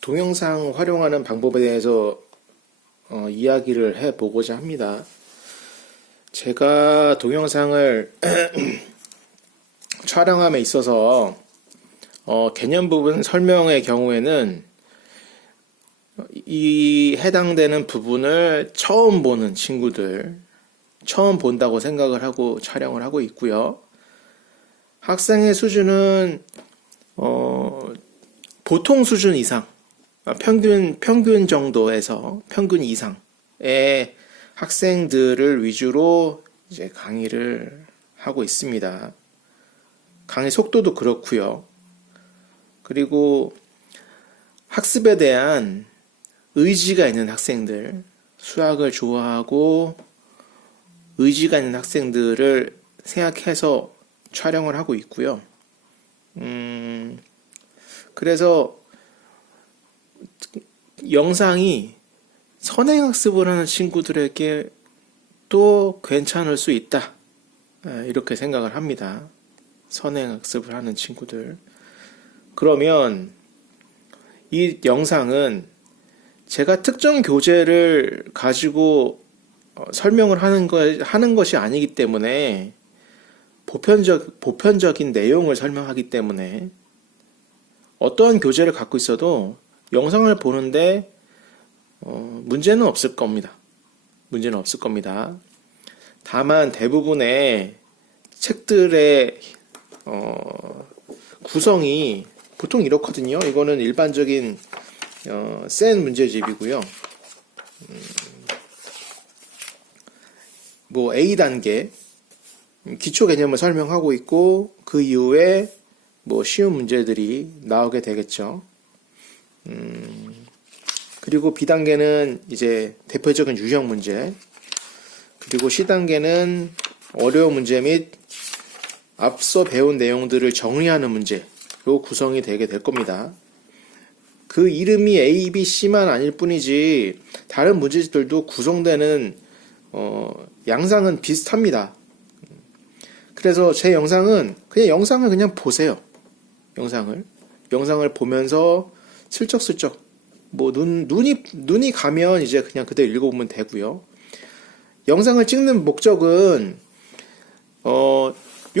동영상 활용하는 방법에 대해서 이야기를 해보고자 합니다. 제가 동영상을 촬영함에 있어서 개념 부분 설명의 경우에는 이 해당되는 부분을 처음 보는 친구들, 처음 본다고 생각을 하고 촬영을 하고 있고요. 학생의 수준은 보통 수준 이상, 평균 정도에서 평균 이상의 학생들을 위주로 이제 강의를 하고 있습니다. 강의 속도도 그렇고요. 그리고 학습에 대한 의지가 있는 학생들, 수학을 좋아하고 의지가 있는 학생들을 생각해서 촬영을 하고 있고요. 그래서 영상이 선행학습을 하는 친구들에게 또 괜찮을 수 있다. 이렇게 생각을 합니다. 선행학습을 하는 친구들. 그러면 이 영상은 제가 특정 교재를 가지고 설명을 하는 것이 아니기 때문에 보편적인 내용을 설명하기 때문에 어떠한 교재를 갖고 있어도 영상을 보는데 문제는 없을 겁니다. 문제는 없을 겁니다. 다만 대부분의 책들의 구성이 보통 이렇거든요. 이거는 일반적인 센 문제집이고요. 뭐 A단계 기초 개념을 설명하고 있고 그 이후에 뭐 쉬운 문제들이 나오게 되겠죠. 그리고 B단계는 이제 대표적인 유형 문제, 그리고 C단계는 어려운 문제 및 앞서 배운 내용들을 정리하는 문제로 구성이 되게 될 겁니다. 그 이름이 A, B, C만 아닐 뿐이지 다른 문제집들도 구성되는 양상은 비슷합니다. 그래서 제 영상은 영상을 그냥 보세요. 영상을 보면서 슬쩍슬쩍 뭐 눈이 가면 이제 그냥 그대로 읽어보면 되고요. 영상을 찍는 목적은 요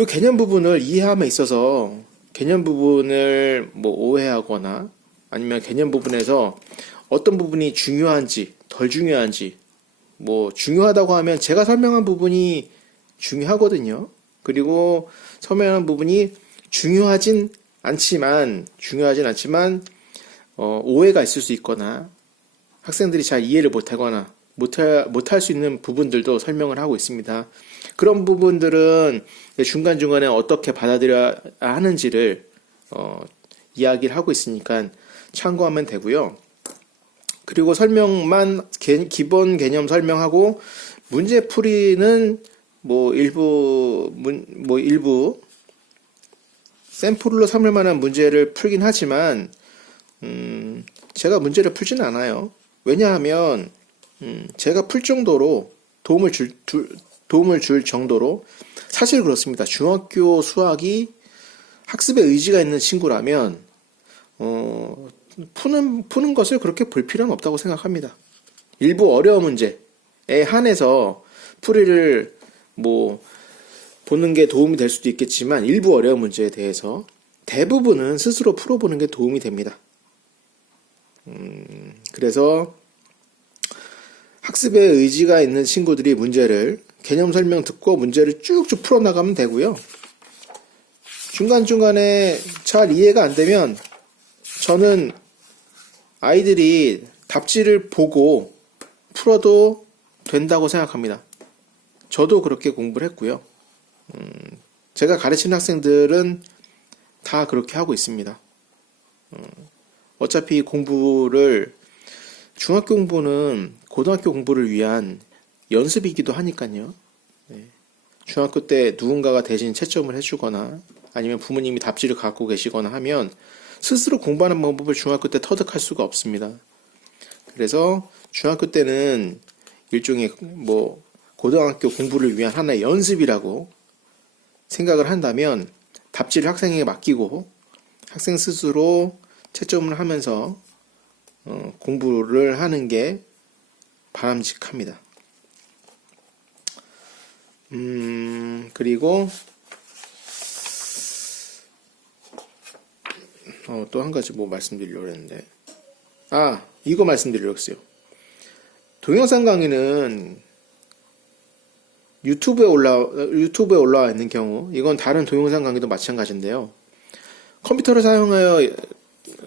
개념 부분을 이해함에 있어서 개념 부분을 뭐 오해하거나 아니면 개념 부분에서 어떤 부분이 중요한지 덜 중요한지, 뭐 중요하다고 하면 제가 설명한 부분이 중요하거든요. 그리고 설명한 부분이 중요하진 않지만 오해가 있을 수 있거나 학생들이 잘 이해를 못하거나 못할 수 있는 부분들도 설명을 하고 있습니다. 그런 부분들은 중간중간에 어떻게 받아들여야 하는지를 이야기를 하고 있으니까 참고하면 되고요. 그리고 설명만 기본 개념 설명하고 문제 풀이는 일부 샘플로 삼을 만한 문제를 풀긴 하지만 제가 문제를 풀지는 않아요. 왜냐하면 제가 풀 정도로 도움을 줄 정도로 사실 그렇습니다. 중학교 수학이 학습에 의지가 있는 친구라면 푸는 것을 그렇게 볼 필요는 없다고 생각합니다. 일부 어려운 문제에 한해서 풀이를 보는 게 도움이 될 수도 있겠지만 일부 어려운 문제에 대해서 대부분은 스스로 풀어보는 게 도움이 됩니다. 그래서 학습에 의지가 있는 친구들이 개념 설명 듣고 문제를 쭉쭉 풀어나가면 되고요. 중간중간에 잘 이해가 안 되면 저는 아이들이 답지를 보고 풀어도 된다고 생각합니다. 저도 그렇게 공부를 했고요. 제가 가르치는 학생들은 다 그렇게 하고 있습니다. 어차피 중학교 공부는 고등학교 공부를 위한 연습이기도 하니까요. 중학교 때 누군가가 대신 채점을 해주거나 아니면 부모님이 답지를 갖고 계시거나 하면 스스로 공부하는 방법을 중학교 때 터득할 수가 없습니다. 그래서 중학교 때는 일종의 고등학교 공부를 위한 하나의 연습이라고 생각을 한다면 답지를 학생에게 맡기고 학생 스스로 채점을 하면서 공부를 하는 게 바람직합니다. 그리고 또 한 가지 뭐 말씀드리려고 했는데, 이거 말씀드리려고 했어요. 동영상 강의는 유튜브에 올라와 있는 경우, 이건 다른 동영상 강의도 마찬가지인데요. 컴퓨터를 사용하여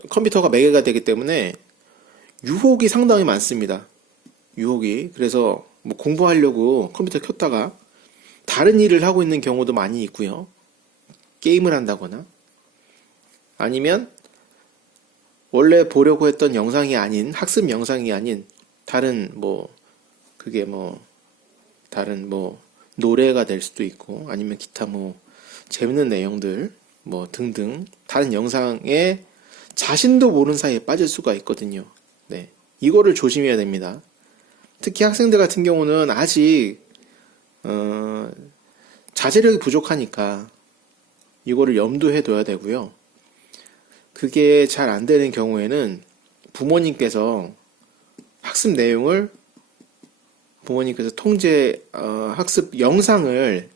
컴퓨터가 매개가 되기 때문에 유혹이 상당히 많습니다. 유혹이. 그래서 뭐 공부하려고 컴퓨터 켰다가 다른 일을 하고 있는 경우도 많이 있고요. 게임을 한다거나 아니면 원래 보려고 했던 영상이 아닌, 학습 영상이 아닌 다른 다른 노래가 될 수도 있고, 아니면 기타 재밌는 내용들 등등 다른 영상에 자신도 모르는 사이에 빠질 수가 있거든요. 네. 이거를 조심해야 됩니다. 특히 학생들 같은 경우는 아직 자제력이 부족하니까 이거를 염두에 둬야 되고요. 그게 잘 안 되는 경우에는 부모님께서 학습 내용을 학습 영상을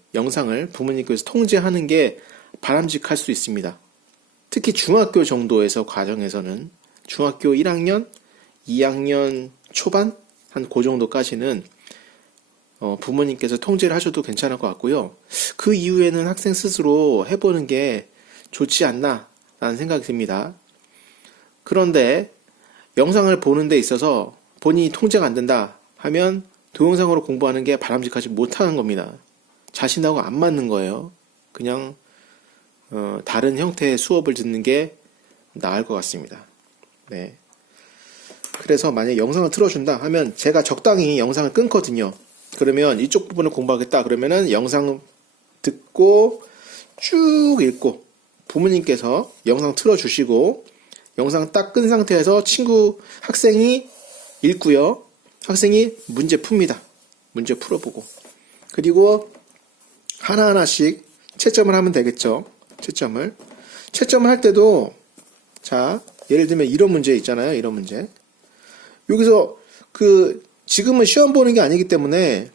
부모님께서 통제하는 게 바람직할 수 있습니다. 특히 중학교 정도에서 과정에서는 중학교 1학년, 2학년 초반 한 그 정도까지는 부모님께서 통제를 하셔도 괜찮을 것 같고요. 그 이후에는 학생 스스로 해보는 게 좋지 않나 라는 생각이 듭니다. 그런데 영상을 보는 데 있어서 본인이 통제가 안 된다 하면 동영상으로 공부하는 게 바람직하지 못하는 겁니다. 자신하고 안 맞는 거예요. 그냥 다른 형태의 수업을 듣는 게 나을 것 같습니다. 네. 그래서 만약에 영상을 틀어준다 하면 제가 적당히 영상을 끊거든요. 그러면 이쪽 부분을 공부하겠다 그러면은 영상 듣고 쭉 읽고, 부모님께서 영상 틀어주시고 영상 딱 끈 상태에서 학생이 읽고요. 학생이 문제 풉니다. 문제 풀어보고. 그리고 하나하나씩 채점을 하면 되겠죠. 채점을 할 때도, 자, 예를 들면 이런 문제 있잖아요. 이런 문제. 여기서 지금은 시험 보는 게 아니기 때문에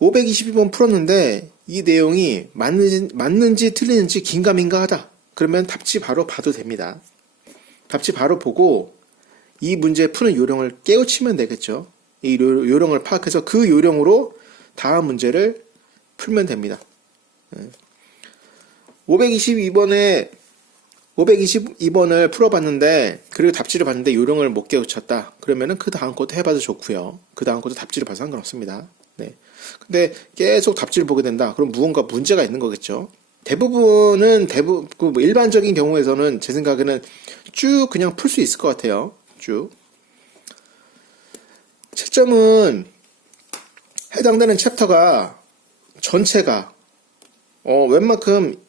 522번 풀었는데 이 내용이 맞는지 틀리는지 긴가민가하다. 그러면 답지 바로 봐도 됩니다. 답지 바로 보고 이 문제 푸는 요령을 깨우치면 되겠죠. 이 요령을 파악해서 그 요령으로 다음 문제를 풀면 됩니다. 522번을 풀어봤는데, 그리고 답지를 봤는데 요령을 못 깨우쳤다. 그러면은 그 다음 것도 해봐도 좋고요. 그 다음 것도 답지를 봐도 상관없습니다. 네. 근데 계속 답지를 보게 된다. 그럼 무언가 문제가 있는 거겠죠. 일반적인 경우에서는 제 생각에는 쭉 그냥 풀 수 있을 것 같아요. 쭉. 채점은 해당되는 챕터가 전체가 웬만큼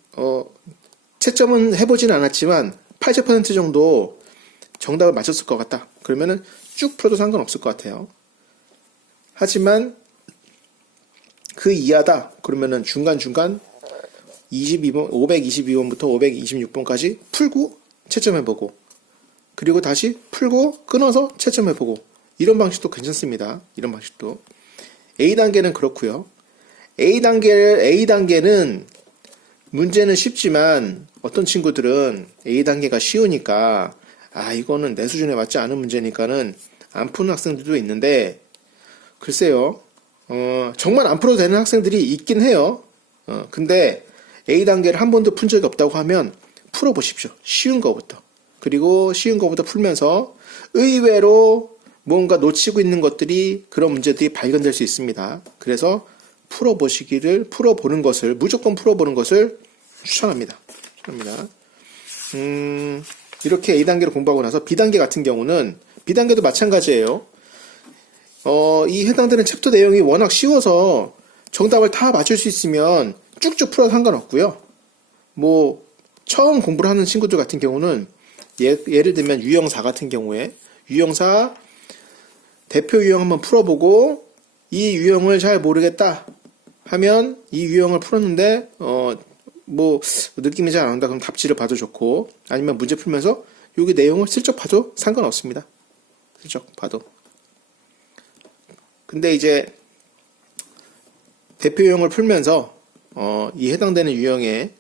채점은 해보진 않았지만 80% 정도 정답을 맞췄을 것 같다. 그러면은 쭉 풀어도 상관없을 것 같아요. 하지만 그 이하다. 그러면은 중간중간 522번부터 526번까지 풀고 채점해보고, 그리고 다시 풀고 끊어서 채점해보고, 이런 방식도 괜찮습니다. 이런 방식도. A단계는 그렇고요. A단계는 문제는 쉽지만 어떤 친구들은 A단계가 쉬우니까 이거는 내 수준에 맞지 않은 문제니까는 안 푸는 학생들도 있는데, 글쎄요. 정말 안 풀어도 되는 학생들이 있긴 해요. 근데 A단계를 한 번도 푼 적이 없다고 하면 풀어보십시오. 쉬운 거부터. 그리고 쉬운 거부터 풀면서 의외로 뭔가 놓치고 있는 그런 문제들이 발견될 수 있습니다. 그래서 풀어보는 것을, 무조건 풀어보는 것을 추천합니다. 이렇게 A단계를 공부하고 나서 B단계 같은 경우는, B단계도 마찬가지예요. 이 해당되는 챕터 내용이 워낙 쉬워서 정답을 다 맞출 수 있으면 쭉쭉 풀어도 상관없고요. 처음 공부를 하는 친구들 같은 경우는 예를 들면 유형사 같은 경우에 유형사 대표 유형 한번 풀어보고, 이 유형을 잘 모르겠다 하면 이 유형을 풀었는데 느낌이 잘 안 온다 그럼 답지를 봐도 좋고, 아니면 문제 풀면서 여기 내용을 슬쩍 봐도 상관없습니다. 슬쩍 봐도. 근데 이제 대표 유형을 풀면서 이 해당되는 유형의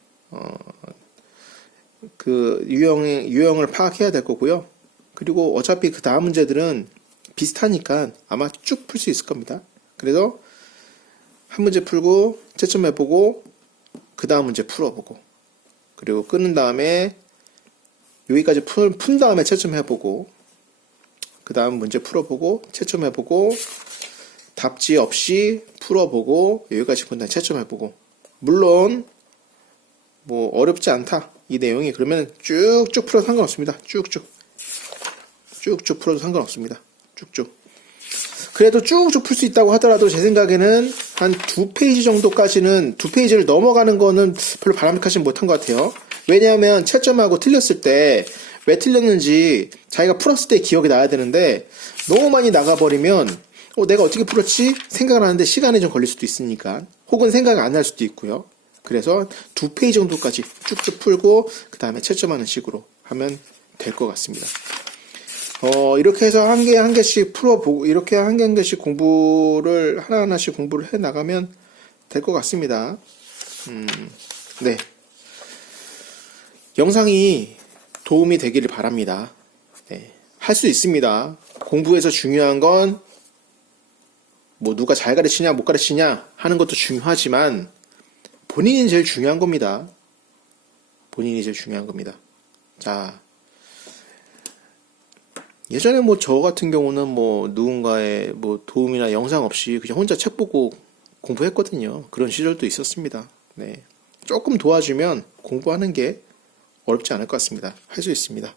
그 유형을 파악해야 될 거고요. 그리고 어차피 그 다음 문제들은 비슷하니까 아마 쭉 풀 수 있을 겁니다. 그래서 한 문제 풀고 채점해보고 그 다음 문제 풀어보고 그리고 끊은 다음에 여기까지 푼 다음에 채점해보고 그 다음 문제 풀어보고 채점해보고 답지 없이 풀어보고 여기까지 푼 다음에 채점해보고 물론 뭐 어렵지 않다 이 내용이 그러면 쭉쭉 풀어도 상관없습니다. 쭉쭉 풀어도 상관없습니다. 쭉쭉. 그래도 쭉쭉 풀 수 있다고 하더라도 제 생각에는 한 2페이지 정도까지는 2페이지를 넘어가는 거는 별로 바람직하지 못한 것 같아요. 왜냐하면 채점하고 틀렸을 때 왜 틀렸는지 자기가 풀었을 때 기억이 나야 되는데 너무 많이 나가버리면 내가 어떻게 풀었지? 생각을 하는데 시간이 좀 걸릴 수도 있으니까 혹은 생각이 안 날 수도 있고요. 그래서 2페이지 정도까지 쭉쭉 풀고 그 다음에 채점하는 식으로 하면 될 것 같습니다. 이렇게 해서 한 개씩 풀어보고, 이렇게 한 개씩 공부를, 하나하나씩 공부를 해 나가면 될 것 같습니다. 네. 영상이 도움이 되기를 바랍니다. 네. 할 수 있습니다. 공부에서 중요한 건, 뭐, 누가 잘 가르치냐, 못 가르치냐 하는 것도 중요하지만, 본인이 제일 중요한 겁니다. 본인이 제일 중요한 겁니다. 자. 예전에 뭐 저 같은 경우는 뭐 누군가의 뭐 도움이나 영상 없이 그냥 혼자 책 보고 공부했거든요. 그런 시절도 있었습니다. 네. 조금 도와주면 공부하는 게 어렵지 않을 것 같습니다. 할 수 있습니다.